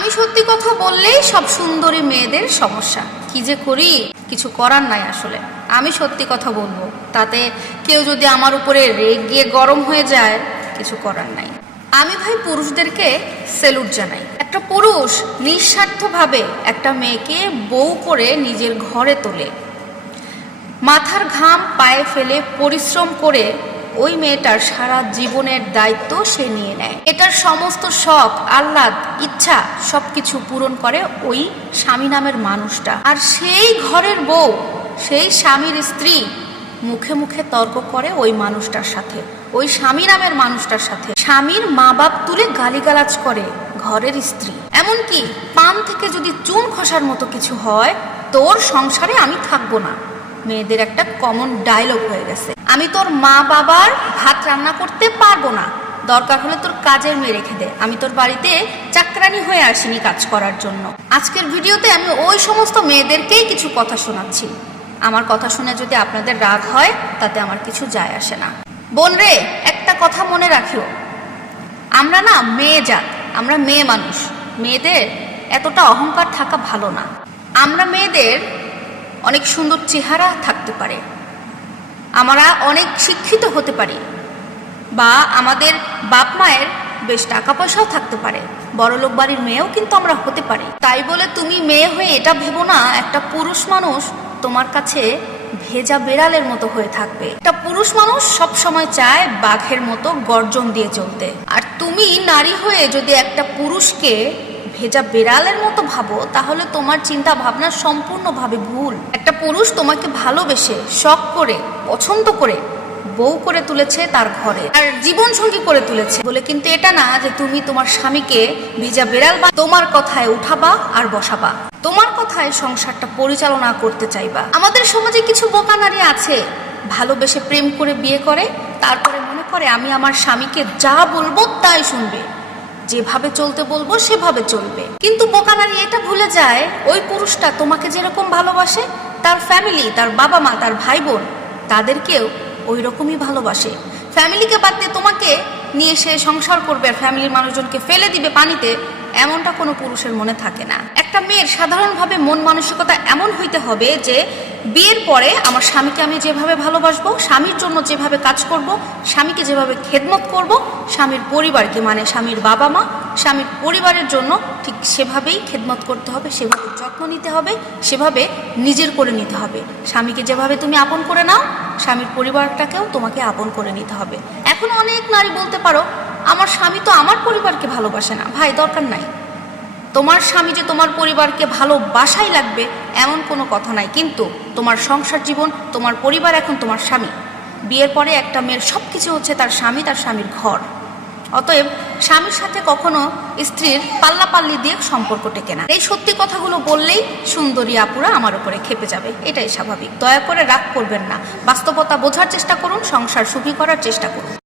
আমি সত্যি কথা বললেই সব সুন্দরী মেয়েদের সমস্যা। কি যে করি? কিছু করার নাই আসলে। আমি সত্যি কথা বলব, তাতে কেউ যদি আমার উপরে রেগে গরম হয়ে যায়, কিছু করার নাই। আমি ভাই পুরুষদেরকে সেলুট জানাই। একটা পুরুষ নিঃস্বার্থভাবে একটা মেয়েকে বউ করে নিজের ঘরে তোলে। মাথার ঘাম পায়ে ফেলে পরিশ্রম করে ওই মেয়েটার সারা জীবনের দায়িত্ব সে নিয়ে নেয়। এটার সমস্ত শখ, আহ্লাদ, ইচ্ছা সবকিছু পূরণ করে ওই স্বামী নামের মানুষটা। আর সেই ঘরের বউ, সেই স্বামীর স্ত্রী মুখে মুখে তর্ক করে ওই মানুষটার সাথে, ওই স্বামী নামের মানুষটার সাথে। স্বামীর মা বাপ তুলে গালিগালাজ করে ঘরের স্ত্রী। এমনকি পান থেকে যদি চুন খসার মতো কিছু হয়, তোর সংসারে আমি থাকব না। মেয়েদের একটা কমন ডায়লগ হয়ে গেছে। আমি তোর মা বাবার ভাত রান্না করতে পারব না। দরকার হলে তোর কাজের মেয়ে রেখে দে। আমি তোর বাড়িতে চাকরানি হয়ে আসিনি কাজ করার জন্য। আজকের ভিডিওতে আমি ওই সমস্ত মেয়েদেরকেই কিছু কথা শোনাচ্ছি। আমার কথা শুনে যদি আপনাদের রাগ হয়, তাতে আমার কিছু যায় আসে না। বোন রে, একটা কথা মনে রাখিও। আমরা না মেয়ে জাত, আমরা মেয়ে মানুষ। মেয়েদের এতটা অহংকার থাকা ভালো না। আমরা মেয়েদের অনেক সুন্দর চেহারা থাকতে পারে। আমরা অনেক শিক্ষিত হতে পারি। বা আমাদের বাপ মায়ের বেশ টাকা পয়সাও থাকতে পারে। বড়লোক বাড়ির মেয়েও কিন্তু আমরা হতে পারি। তাই বলে তুমি মেয়ে হয়ে এটা ভেবো না, একটা পুরুষ মানুষ তোমার কাছে ভেজা বেড়ালের মতো হয়ে থাকবে। একটা পুরুষ মানুষ সব সময় চায় বাঘের মতো গর্জন দিয়ে চলতে। আর তুমি নারী হয়ে যদি একটা পুরুষকে ভেজা বেড়ালের মতো ভাবো, তাহলে তোমার চিন্তা ভাবনা সম্পূর্ণভাবে ভুল। একটা পুরুষ তোমাকে ভালোবেসে, শখ করে, পছন্দ করে, বউ করে তুলেছে তার ঘরে। আর জীবন সঙ্গী করে তুলেছে বলে কিন্তু এটা না যে তুমি তোমার স্বামীকে ভেজা বেড়াল বা তোমার কথায় উঠাবা আর বসাবা। তোমার কথায় সংসারটা পরিচালনা করতে চাইবা। আমাদের সমাজে কিছু বোকা নারী আছে, ভালোবেসে প্রেম করে বিয়ে করে, তারপরে মনে করে, আমি আমার স্বামীকে যা বলব তাই শুনবে। যেভাবে চলতে বলব, সেভাবে চলবে। কিন্তু বোকানারি এটা ভুলে যায়, ওই পুরুষটা তোমাকে যেরকম ভালোবাসে, তার ফ্যামিলি তার বাবা মা, তার ভাই বোন তাদেরকেও ওই রকমই ভালোবাসে। ফ্যামিলিকে বাদ দিয়ে তোমাকে নিয়ে সে সংসার করবে আর ফ্যামিলির মানুষজনকে ফেলে দিবে পানিতে এমনটা কোনো পুরুষের মনে থাকে না। একটা মেয়ের সাধারণভাবে মন মানসিকতা এমন হইতে হবে যে, বিয়ের পরে আমার স্বামীকে আমি যেভাবে ভালোবাসবো, স্বামীর জন্য যেভাবে কাজ করব, স্বামীকে যেভাবে খেদমত করব, স্বামীর পরিবারকে মানে স্বামীর বাবা মা স্বামীর পরিবারের জন্য ঠিক সেভাবেই খেদমত করতে হবে, সেভাবে যত্ন নিতে হবে, সেভাবে নিজের করে নিতে হবে। স্বামীকে যেভাবে তুমি আপন করে নাও, স্বামীর পরিবারটাকেও তোমাকে আপন করে নিতে হবে। এখন অনেক নারী বলতে পারো আমার স্বামী তো আমার পরিবারকে ভালোবাসে না। ভাই, দরকার নাই। তোমার স্বামী যে তোমার পরিবারকে ভালোবাসাই লাগবে, এমন কোনো কথা নাই। কিন্তু তোমার সংসার জীবন, তোমার পরিবার এখন তোমার স্বামী। বিয়ের পরে একটা মেয়ের সব কিছু হচ্ছে তার স্বামী, তার স্বামীর ঘর। অতএব স্বামীর সাথে কখনো স্ত্রীর পাল্লাপাল্লি দিয়ে সম্পর্ক টেকে না। এই সত্যি কথাগুলো বললেই সুন্দরী আপুরা আমার উপরে খেপে যাবে। এটাই স্বাভাবিক। দয়া করে রাগ করবেন না। বাস্তবতা বোঝার চেষ্টা করুন, সংসার সুখী করার চেষ্টা করুন।